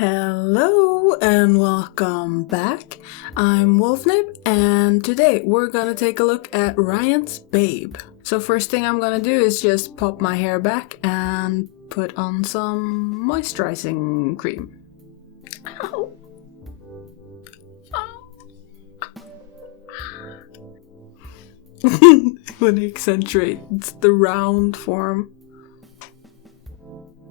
Hello and welcome back. I'm Wolfnib and today we're gonna take a look at Ryan's Babe. So first thing I'm gonna do is just pop my hair back and put on some moisturizing cream. Ow. When it accentuates the round form.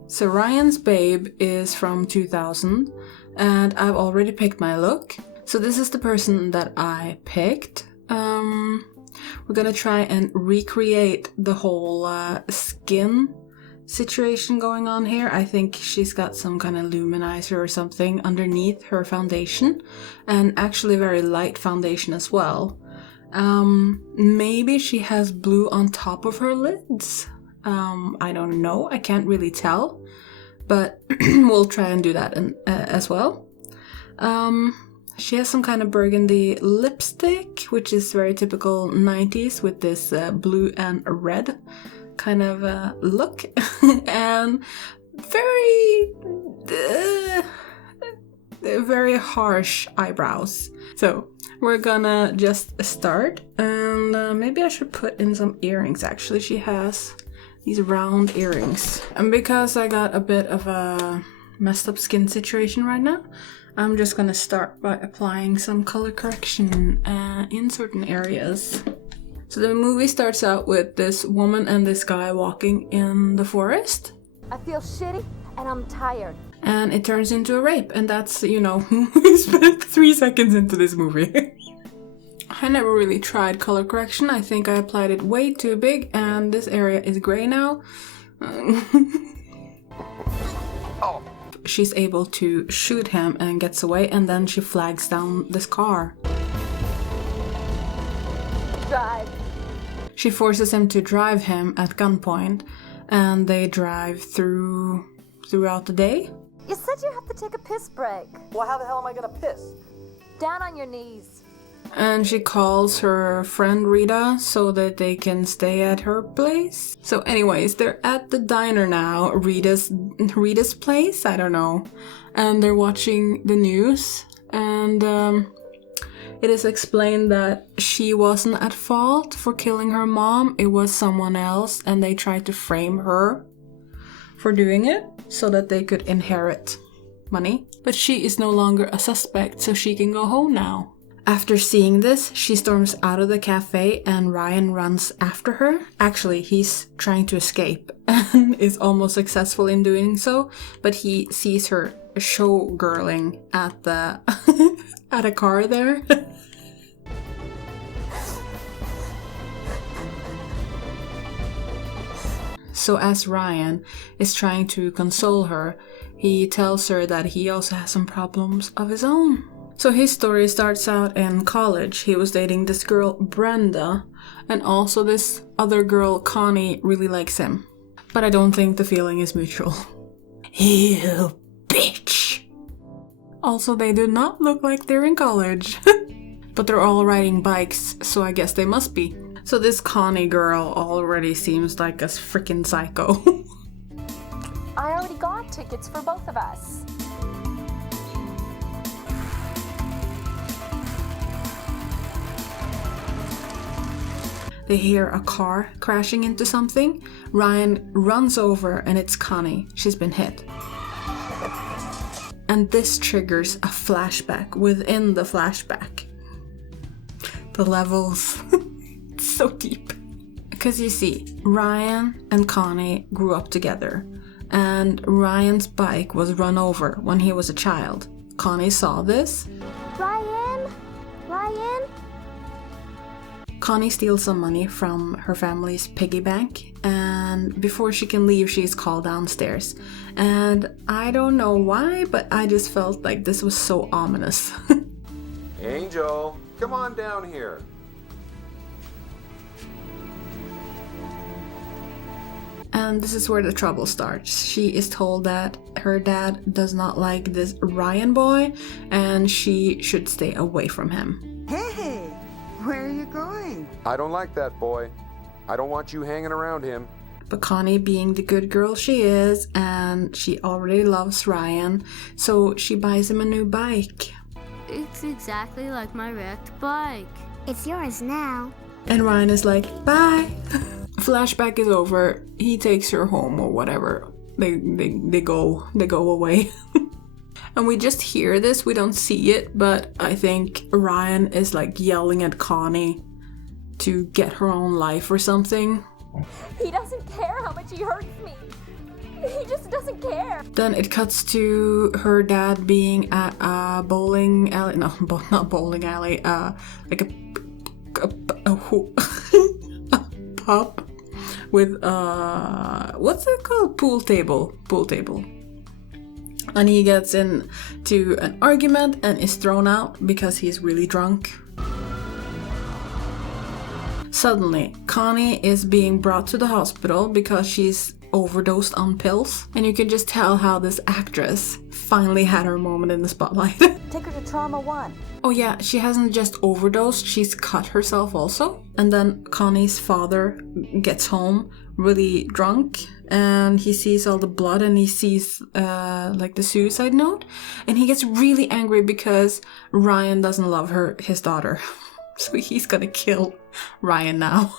So Ryan's Babe is from 2000 and I've already picked my look. So this is the person that I picked. We're gonna try and recreate the whole skin situation going on here. I think she's got some kind of luminizer or something underneath her foundation, and actually very light foundation as well. Maybe she has blue on top of her lids. I don't know, I can't really tell, but we'll try and do that as well. She has some kind of burgundy lipstick, which is very typical 90s with this blue and red kind of look, and very harsh eyebrows. So we're gonna just start, and maybe I should put in some earrings. Actually, she has these round earrings. And because I got a bit of a messed up skin situation right now, I'm just gonna start by applying some color correction in certain areas. So the movie starts out with this woman and this guy walking in the forest. I feel shitty and I'm tired. And it turns into a rape, and that's, you know, we spent 3 seconds into this movie. I never really tried color correction. I think I applied it way too big, and this area is gray now. Oh. She's able to shoot him and gets away, and then she flags down this car. Drive. She forces him to drive him at gunpoint, and they drive throughout the day. You said you have to take a piss break. Well, how the hell am I gonna piss? Down on your knees. And she calls her friend Rita so that they can stay at her place. So anyways, they're at the diner now, Rita's place, I don't know. And they're watching the news, and it is explained that she wasn't at fault for killing her mom. It was someone else, and they tried to frame her for doing it so that they could inherit money. But she is no longer a suspect, so she can go home now. After seeing this, she storms out of the cafe and Ryan runs after her. Actually, he's trying to escape and is almost successful in doing so, but he sees her showgirling at the at a car there. So as Ryan is trying to console her, he tells her that he also has some problems of his own. So his story starts out in college. He was dating this girl, Brenda, and also this other girl, Connie, really likes him. But I don't think the feeling is mutual. You bitch! Also, they do not look like they're in college. But they're all riding bikes, so I guess they must be. So this Connie girl already seems like a freaking psycho. I already got tickets for both of us. They hear a car crashing into something. Ryan runs over and it's Connie. She's been hit. And this triggers a flashback within the flashback. The levels. It's so deep. Because you see, Ryan and Connie grew up together. And Ryan's bike was run over when he was a child. Connie saw this. Ryan? Connie steals some money from her family's piggy bank, and before she can leave, she's called downstairs. And I don't know why, but I just felt like this was so ominous. Angel, come on down here. And this is where the trouble starts. She is told that her dad does not like this Ryan boy, and she should stay away from him. Hey, where are you going? I don't like that boy. I don't want you hanging around him. But Connie, being the good girl she is, and she already loves Ryan, so she buys him a new bike. It's exactly like my wrecked bike. It's yours now. And Ryan is like, bye. Flashback is over. He takes her home or whatever. They go away. And we just hear this, we don't see it, but I think Ryan is like yelling at Connie to get her own life or something. He doesn't care how much he hurts me. He just doesn't care. Then it cuts to her dad being at a bowling alley. No, not bowling alley. Like a pub with what's it called? Pool table. And he gets into an argument and is thrown out because he's really drunk. Suddenly, Connie is being brought to the hospital because she's overdosed on pills. And you can just tell how this actress finally had her moment in the spotlight. Take her to Trauma 1. Oh yeah, she hasn't just overdosed, she's cut herself also. And then Connie's father gets home really drunk and he sees all the blood and he sees like the suicide note. And he gets really angry because Ryan doesn't love his daughter. So he's gonna kill Ryan now.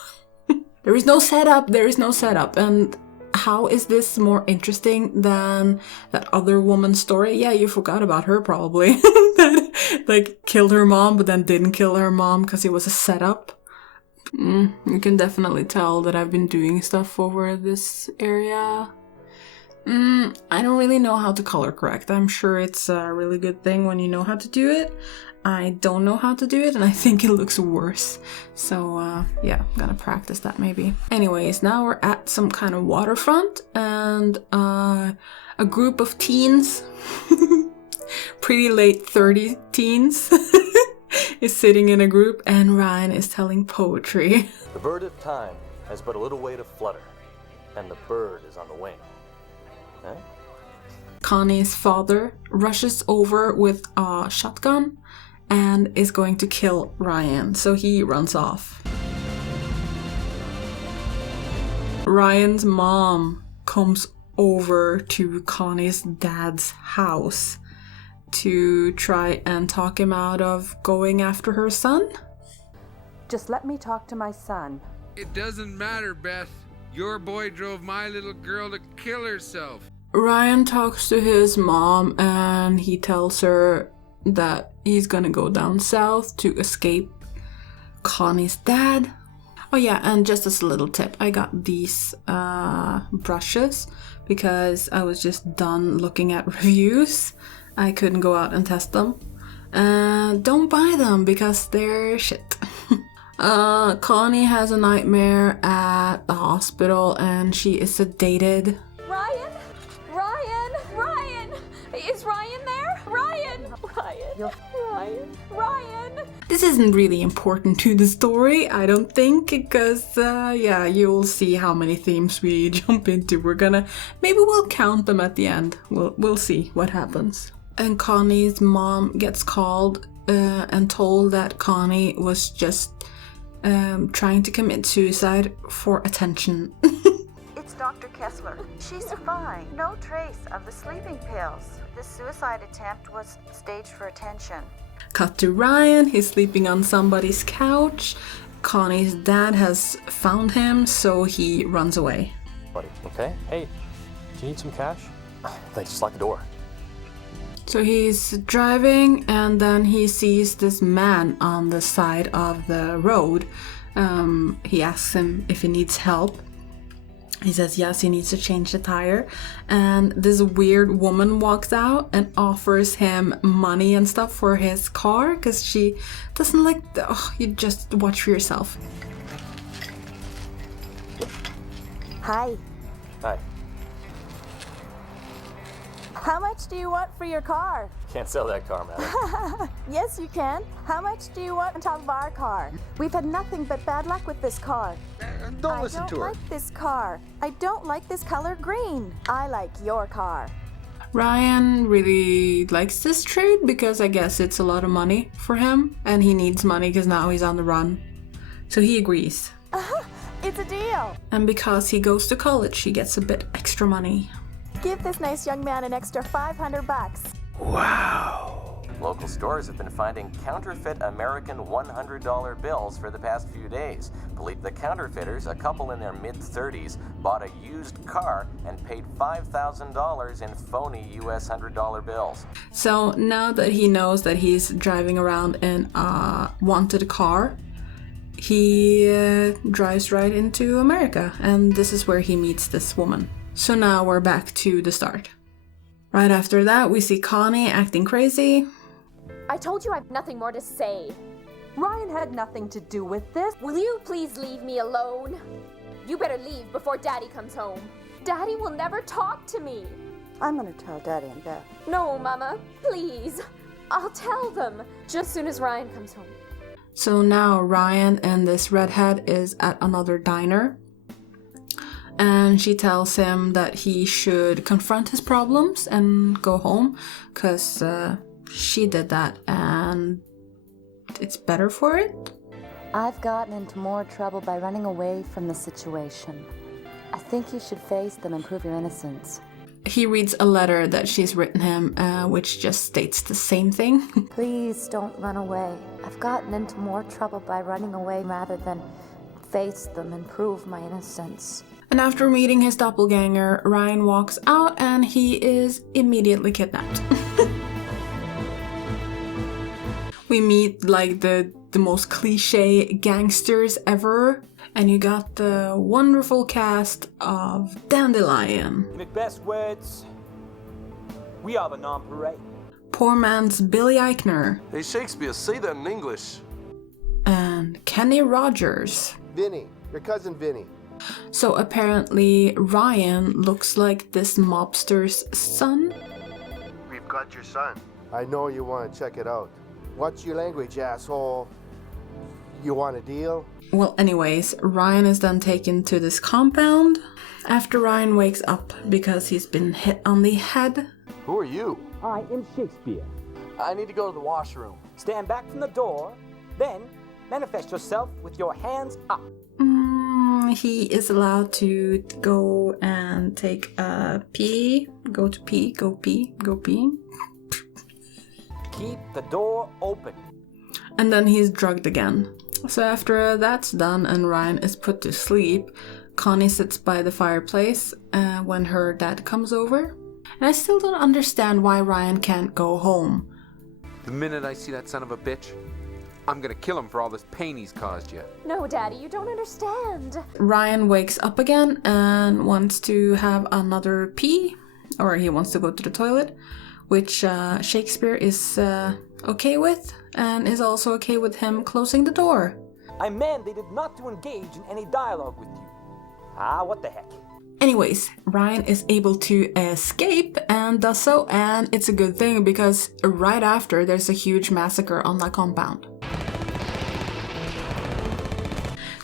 There is no setup. And how is this more interesting than that other woman's story? Yeah, you forgot about her probably. That like killed her mom but then didn't kill her mom because it was a setup. You can definitely tell that I've been doing stuff over this area. I don't really know how to color correct. I'm sure it's a really good thing when you know how to do it. I don't know how to do it and I think it looks worse. So yeah, I'm gonna practice that maybe. Anyways, now we're at some kind of waterfront and a group of teens, pretty late 30 teens, is sitting in a group and Ryan is telling poetry. The bird of time has but a little way to flutter, and the bird is on the wing. Huh? Connie's father rushes over with a shotgun and is going to kill Ryan, so he runs off. Ryan's mom comes over to Connie's dad's house to try and talk him out of going after her son. Just let me talk to my son. It doesn't matter, Beth. Your boy drove my little girl to kill herself. Ryan talks to his mom and he tells her that he's gonna go down south to escape Connie's dad. Oh yeah, and just as a little tip, I got these brushes because I was just done looking at reviews. I couldn't go out and test them. Don't buy them because they're shit. Connie has a nightmare at the hospital and she is sedated. Ryan? Is Ryan there? Ryan! This isn't really important to the story, I don't think, because yeah, you'll see how many themes we jump into. Maybe we'll count them at the end. We'll see what happens. And Connie's mom gets called and told that Connie was just trying to commit suicide for attention. It's Dr. Kessler. She's fine. No trace of the sleeping pills. This suicide attempt was staged for attention. Cut to Ryan. He's sleeping on somebody's couch. Connie's dad has found him, so he runs away. Buddy, okay? Hey, do you need some cash? Thanks, just lock the door. So he's driving and then he sees this man on the side of the road. He asks him if he needs help. He says yes, he needs to change the tire. And this weird woman walks out and offers him money and stuff for his car because she doesn't like you just watch for yourself. Hi. Hi. How much do you want for your car? Can't sell that car, man. Yes, you can. How much do you want on top of our car? We've had nothing but bad luck with this car. Don't listen to her. I don't like this car. I don't like this color green. I like your car. Ryan really likes this trade because I guess it's a lot of money for him and he needs money because now he's on the run. So he agrees. It It's a deal. And because he goes to college, he gets a bit extra money. Give this nice young man an extra $500. Wow. Local stores have been finding counterfeit American $100 bills for the past few days. Believe the counterfeiters, a couple in their mid-30s, bought a used car and paid $5,000 in phony US $100 bills. So now that he knows that he's driving around in a wanted car, he drives right into America, and this is where he meets this woman. So now we're back to the start. Right after that, we see Connie acting crazy. I told you I have nothing more to say. Ryan had nothing to do with this. Will you please leave me alone? You better leave before Daddy comes home. Daddy will never talk to me. I'm gonna tell Daddy and Beth. No, Mama, please. I'll tell them just soon as Ryan comes home. So now Ryan and this redhead is at another diner. And she tells him that he should confront his problems and go home, because she did that and it's better for it. I've gotten into more trouble by running away from the situation. I think you should face them and prove your innocence. He reads a letter that she's written him, which just states the same thing. Please don't run away. I've gotten into more trouble by running away rather than face them and prove my innocence. And after meeting his doppelganger, Ryan walks out and he is immediately kidnapped. We meet like the most cliche gangsters ever. And you got the wonderful cast of Dandelion. Macbeth's words, we are the non-parade. Poor man's Billy Eichner. Hey, Shakespeare, say that in English. And Kenny Rogers. Vinny, your cousin Vinny. So apparently Ryan looks like this mobster's son. We've got your son. I know you want to check it out. What's your language, asshole? You want a deal? Well, anyways, Ryan is then taken to this compound after Ryan wakes up because he's been hit on the head. Who are you? I am Shakespeare. I need to go to the washroom. Stand back from the door, then manifest yourself with your hands up. He is allowed to go and take a pee. Go to pee, go pee, go pee. Keep the door open. And then he's drugged again. So after that's done and Ryan is put to sleep, Connie sits by the fireplace when her dad comes over. And I still don't understand why Ryan can't go home. The minute I see that son of a bitch, I'm gonna kill him for all this pain he's caused you. No, Daddy, you don't understand. Ryan wakes up again and wants to have another pee, or he wants to go to the toilet, which Shakespeare is okay with, and is also okay with him closing the door. I mandated not to engage in any dialogue with you. What the heck? Anyways, Ryan is able to escape and does so, and it's a good thing because right after there's a huge massacre on that compound.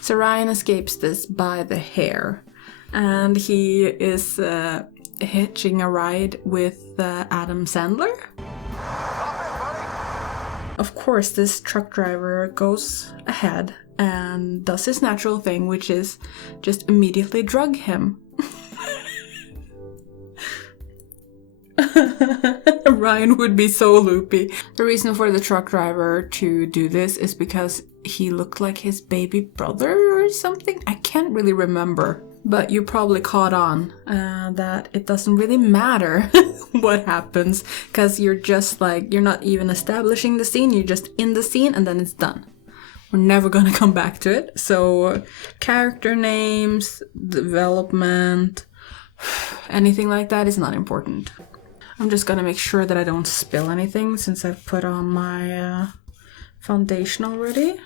So Ryan escapes this by the hair, and he is hitching a ride with Adam Sandler. Of course, this truck driver goes ahead and does his natural thing, which is just immediately drug him. Ryan would be so loopy. The reason for the truck driver to do this is because he looked like his baby brother or something. I can't really remember. But you probably caught on that it doesn't really matter what happens, because you're just like, you're not even establishing the scene, you're just in the scene and then it's done. We're never gonna come back to it. So character names, development, anything like that is not important. I'm just gonna make sure that I don't spill anything since I've put on my foundation already.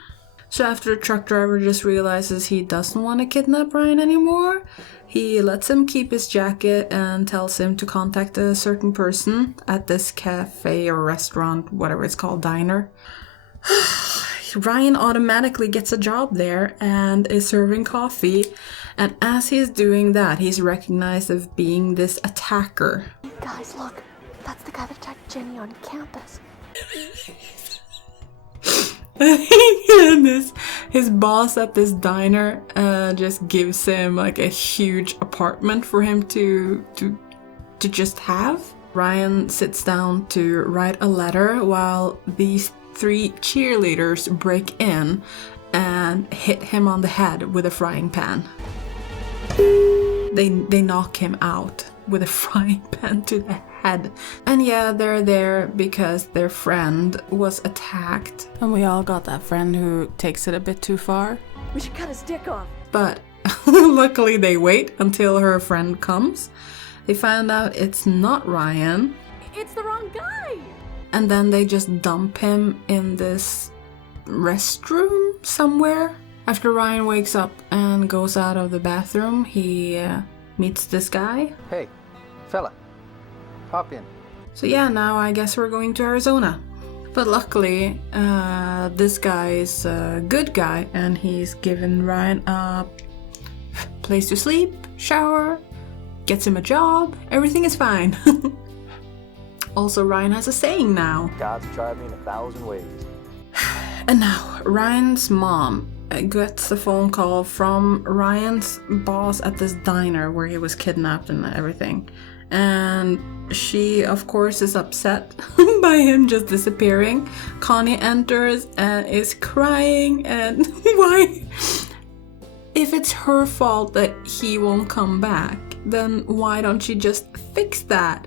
So after the truck driver just realizes he doesn't want to kidnap Ryan anymore, he lets him keep his jacket and tells him to contact a certain person at this cafe or restaurant, whatever it's called, diner. Ryan automatically gets a job there and is serving coffee, and as he's doing that, he's recognized as being this attacker. Guys, look, that's the guy that attacked Jenny on campus. Goodness. his boss at this diner just gives him like a huge apartment for him to just have. Ryan sits down to write a letter while these 3 cheerleaders break in and hit him on the head with a frying pan. They knock him out with a frying pan to the head. And yeah, they're there because their friend was attacked. And we all got that friend who takes it a bit too far. We should cut his dick off. But luckily they wait until her friend comes. They find out it's not Ryan. It's the wrong guy! And then they just dump him in this restroom somewhere. After Ryan wakes up and goes out of the bathroom, he meets this guy. Hey, fella, hop in. So yeah, now I guess we're going to Arizona. But luckily, this guy is a good guy and he's given Ryan a place to sleep, shower, gets him a job, everything is fine. Also, Ryan has a saying now. God's tried me in 1,000 ways. And now, Ryan's mom gets a phone call from Ryan's boss at this diner where he was kidnapped and everything. And she, of course, is upset by him just disappearing. Connie enters and is crying, and why? If it's her fault that he won't come back, then why don't you just fix that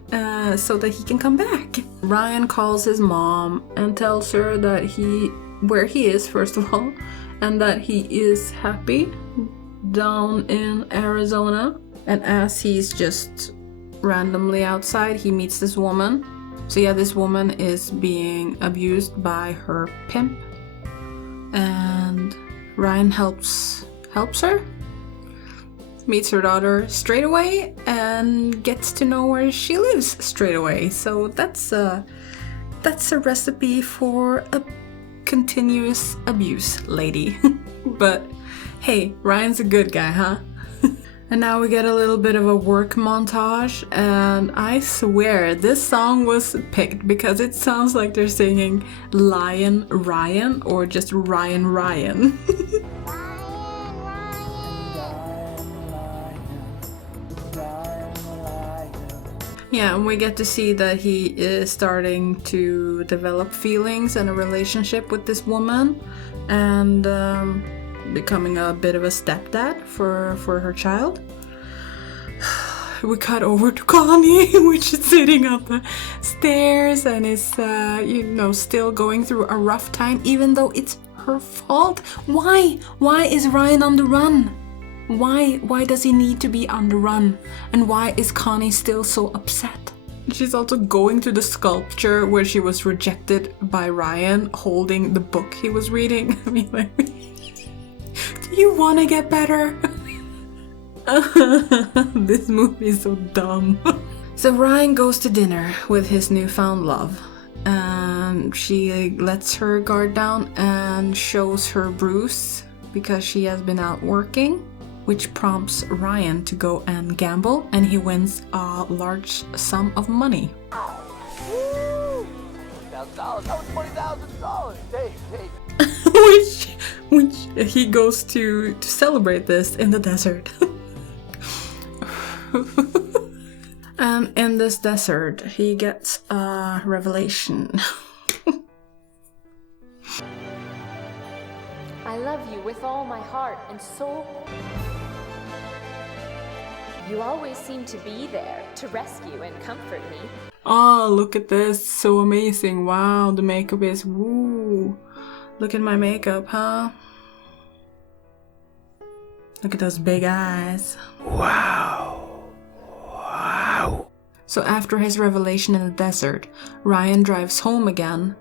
so that he can come back? Ryan calls his mom and tells her that where he is, first of all, and that he is happy down in Arizona. And as he's just randomly outside, he meets this woman. So yeah, this woman is being abused by her pimp, and Ryan helps her, meets her daughter straight away, and gets to know where she lives straight away. So that's a recipe for a continuous abuse lady. But hey, Ryan's a good guy, huh? And now we get a little bit of a work montage, and I swear this song was picked because it sounds like they're singing Lion Ryan or just Ryan Ryan. Yeah, and we get to see that he is starting to develop feelings and a relationship with this woman, and becoming a bit of a stepdad for her child. We cut over to Connie, which is sitting on the stairs and is, still going through a rough time, even though it's her fault. Why? Why is Ryan on the run? Why does he need to be on the run? And why is Connie still so upset? She's also going to the sculpture where she was rejected by Ryan, holding the book he was reading. I mean, like, do you want to get better? This movie is so dumb. So Ryan goes to dinner with his newfound love, and she lets her guard down and shows her bruise because she has been out working, which prompts Ryan to go and gamble, and he wins a large sum of money. $20,000. That was $20,000. Hey. which he goes to celebrate this in the desert. And in this desert, he gets a revelation. I love you with all my heart and soul. You always seem to be there to rescue and comfort me. Oh, look at this. So amazing. Wow, the makeup is woo. Look at my makeup, huh? Look at those big eyes. Wow. So after his revelation in the desert, Ryan drives home again.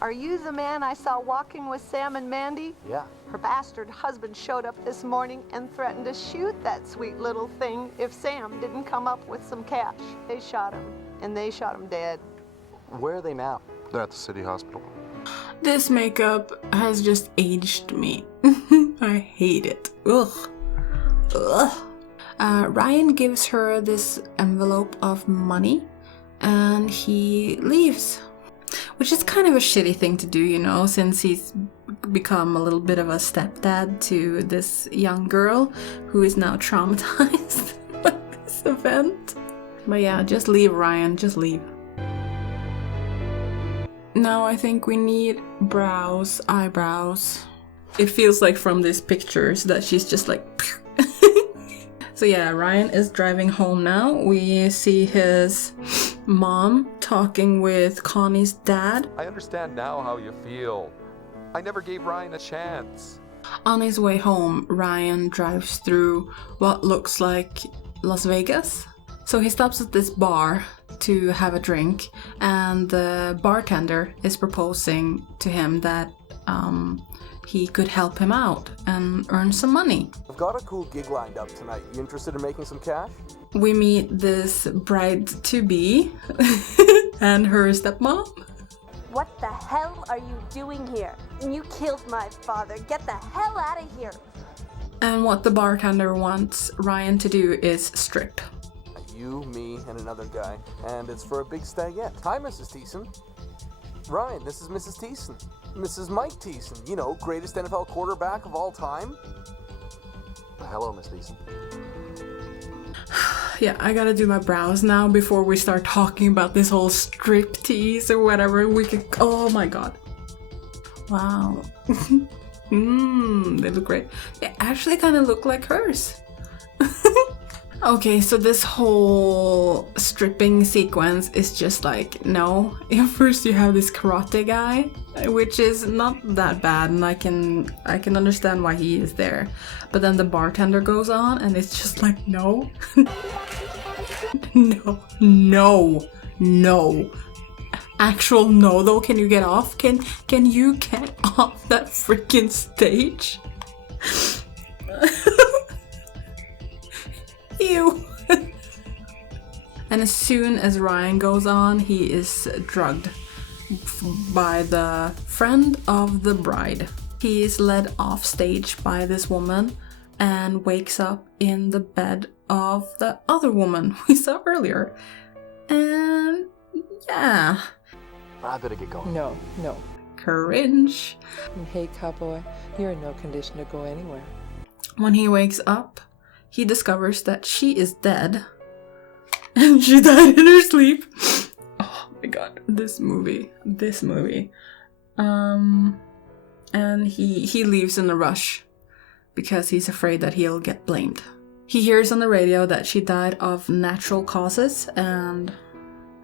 Are you the man I saw walking with Sam and Mandy? Yeah. Her bastard husband showed up this morning and threatened to shoot that sweet little thing if Sam didn't come up with some cash. They shot him, and they shot him dead. Where are they now? They're at the city hospital. This makeup has just aged me. I hate it. Ugh. Ryan gives her this envelope of money and he leaves. which is kind of a shitty thing to do, you know, since he's become a little bit of a stepdad to this young girl who is now traumatized by this event. But yeah, just leave, Ryan, just leave. Now I think we need eyebrows. It feels like from these pictures that she's just like... So yeah, Ryan is driving home now. We see his mom talking with Connie's dad. I understand now how you feel. I never gave Ryan a chance. On his way home, Ryan drives through what looks like Las Vegas. So he stops at this bar to have a drink, and the bartender is proposing to him that he could help him out and earn some money. I've got a cool gig lined up tonight. You interested in making some cash? We meet this bride-to-be and her stepmom. What the hell are you doing here? You killed my father. Get the hell out of here. And what the bartender wants Ryan to do is strip. You, me, and another guy. And it's for a big stagette. Hi, Mrs. Thiessen. Ryan, this is Mrs. Thiessen. Mrs. Mike Thiessen, you know, greatest NFL quarterback of all time. Hello, Miss Thiessen. Yeah, I gotta do my brows now before we start talking about this whole striptease or whatever. We could. Oh my god. Wow. They look great. They actually kind of look like hers. Okay, so this whole stripping sequence is just like, no. First you have this karate guy, which is not that bad, and I can understand why he is there. But then the bartender goes on, and it's just like, no. No. Actual no, though. Can you get off? Can you get off that freaking stage? Ew. And as soon as Ryan goes on, he is drugged by the friend of the bride. He is led off stage by this woman and wakes up in the bed of the other woman we saw earlier. And yeah. I better get going. No. Cringe. Hey, cowboy, you're in no condition to go anywhere. When he wakes up, he discovers that she is dead. And she died in her sleep. Oh my god, this movie. And he leaves in a rush because he's afraid that he'll get blamed. He hears on the radio that she died of natural causes, and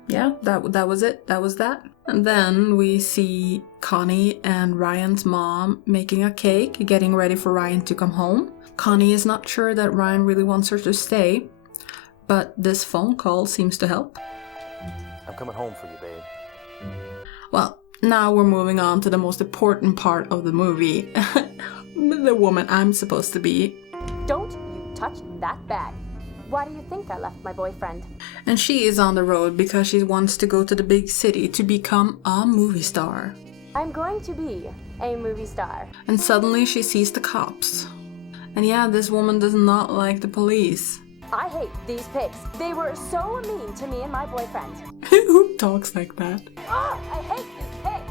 yeah, that was it. That was that. And then we see Connie and Ryan's mom making a cake, getting ready for Ryan to come home. Connie is not sure that Ryan really wants her to stay, but this phone call seems to help. I'm coming home for you, babe. Well, now we're moving on to the most important part of the movie. The woman I'm supposed to be. Don't you touch that bag. Why do you think I left my boyfriend? And she is on the road because she wants to go to the big city to become a movie star. I'm going to be a movie star. And suddenly she sees the cops. And yeah, this woman does not like the police. I hate these pigs. They were so mean to me and my boyfriend. Who talks like that? Oh, I hate these pigs.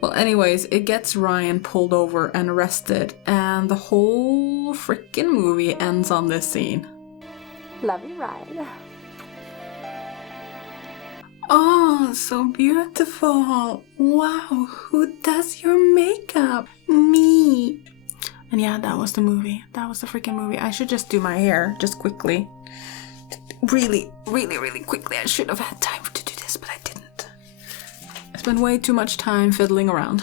Well, anyways, it gets Ryan pulled over and arrested, and the whole freaking movie ends on this scene. Love you, Ryan. Oh, so beautiful. Wow, who does your makeup? Me. And yeah, that was the movie. That was the freaking movie. I should just do my hair, just quickly. Really quickly. I should have had time to do this, but I didn't. I spent way too much time fiddling around.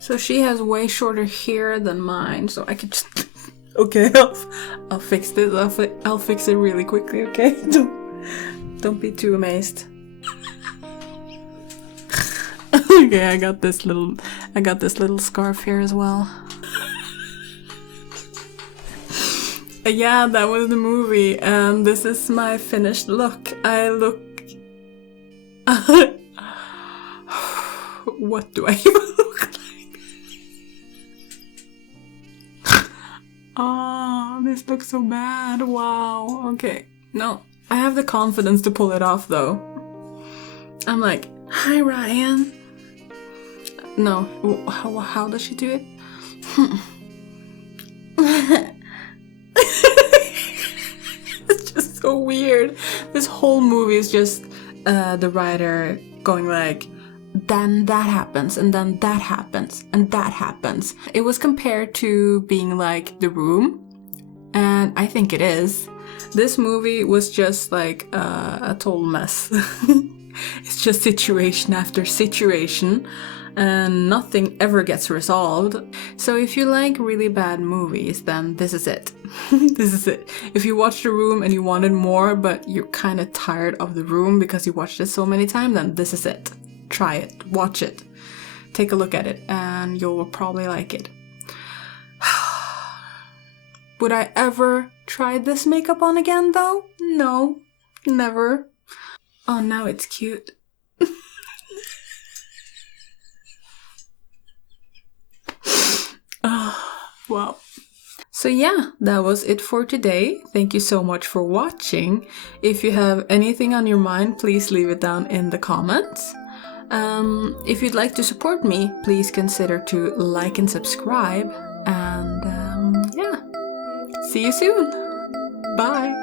So she has way shorter hair than mine, so I could just... Okay, I'll fix this. I'll fix it really quickly, okay? Don't be too amazed. Okay, I got this little scarf here as well. Yeah, that was the movie, and this is my finished look. I look... What do I even look like? Oh, this looks so bad. Wow. Okay. No, I have the confidence to pull it off, though. I'm like, hi, Ryan. No. How does she do it? It's just so weird. This whole movie is just the writer going like, then that happens, and then that happens, and that happens. It was compared to being like The Room, and I think it is. This movie was just like a total mess. It's just situation after situation, and nothing ever gets resolved. So if you like really bad movies, then this is it. This is it. If you watched The Room and you wanted more, but you're kind of tired of The Room because you watched it so many times, then this is it. Try it. Watch it. Take a look at it, and you'll probably like it. Would I ever try this makeup on again, though? No. Never. Oh, now it's cute. Wow. So yeah, that was it for today. Thank you so much for watching. If you have anything on your mind, please leave it down in the comments. If you'd like to support me, please consider to like and subscribe. And yeah, see you soon. Bye.